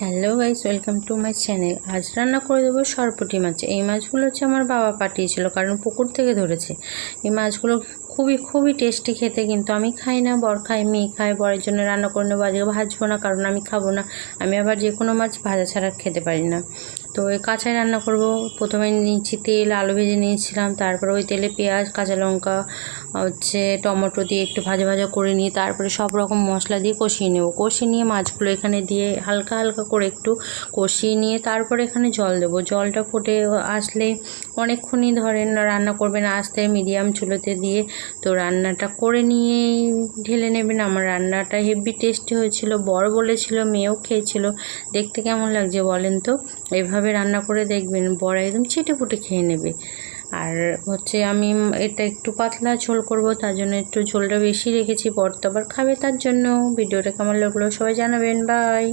Hello guys, welcome to my channel. আজ রান্না করে দেবো সরপুঁটি মাছ। এই মাছগুলো হচ্ছে আমার বাবা পাঠিয়েছিল, কারণ পুকুর থেকে ধরেছে। এই মাছগুলো খুবই টেস্টি খেতে, কিন্তু আমি খাই না, বর খাই, মেয়ে খায়। বরের জন্য রান্না করে নেবো। আজকে ভাজবো না, কারণ আমি খাবো না। আমি আবার যে কোনো মাছ ভাজা ছাড়া খেতে পারি না। তো এই কাঁচাই রান্না করব। প্রথমে নিয়েছি তেল, আলু ভেজে নিয়েছিলাম। তারপরে ওই তেলে পেঁয়াজ, কাঁচা লঙ্কা, টমেটো দিয়ে একটু ভাজা করে নিয়ে তারপরে সব রকম মশলা দিয়ে কষিয়ে নেব। কষিয়ে নিয়ে মাছগুলো এখানে দিয়ে হালকা করে একটু কষিয়ে নিয়ে তারপরে এখানে জল দেবো। জলটা ফুটে আসলে অনেকক্ষণই ধরেন রান্না করবেন আস্তে মিডিয়াম চুলোতে দিয়ে। তো রান্নাটা করে নিয়েই ঢেলে নেবেন। আমার রান্নাটা হেভি টেস্টি হয়েছিল, বর বলেছিল, মেয়েও খেয়েছিল। দেখতে কেমন লাগছে বলেন তো? এভাবে রান্না করে দেখবেন, বর একদম চেটেপুটে খেয়ে নেবে। আর আমি এটা একটু পাতলা ঝোল করব, তার জন্য একটু ঝোলটা বেশি রেখেছি। বর তো আবার খাবে, তার জন্য। ভিডিওটা কেমন লাগলো সবাই জানাবেন। বাই।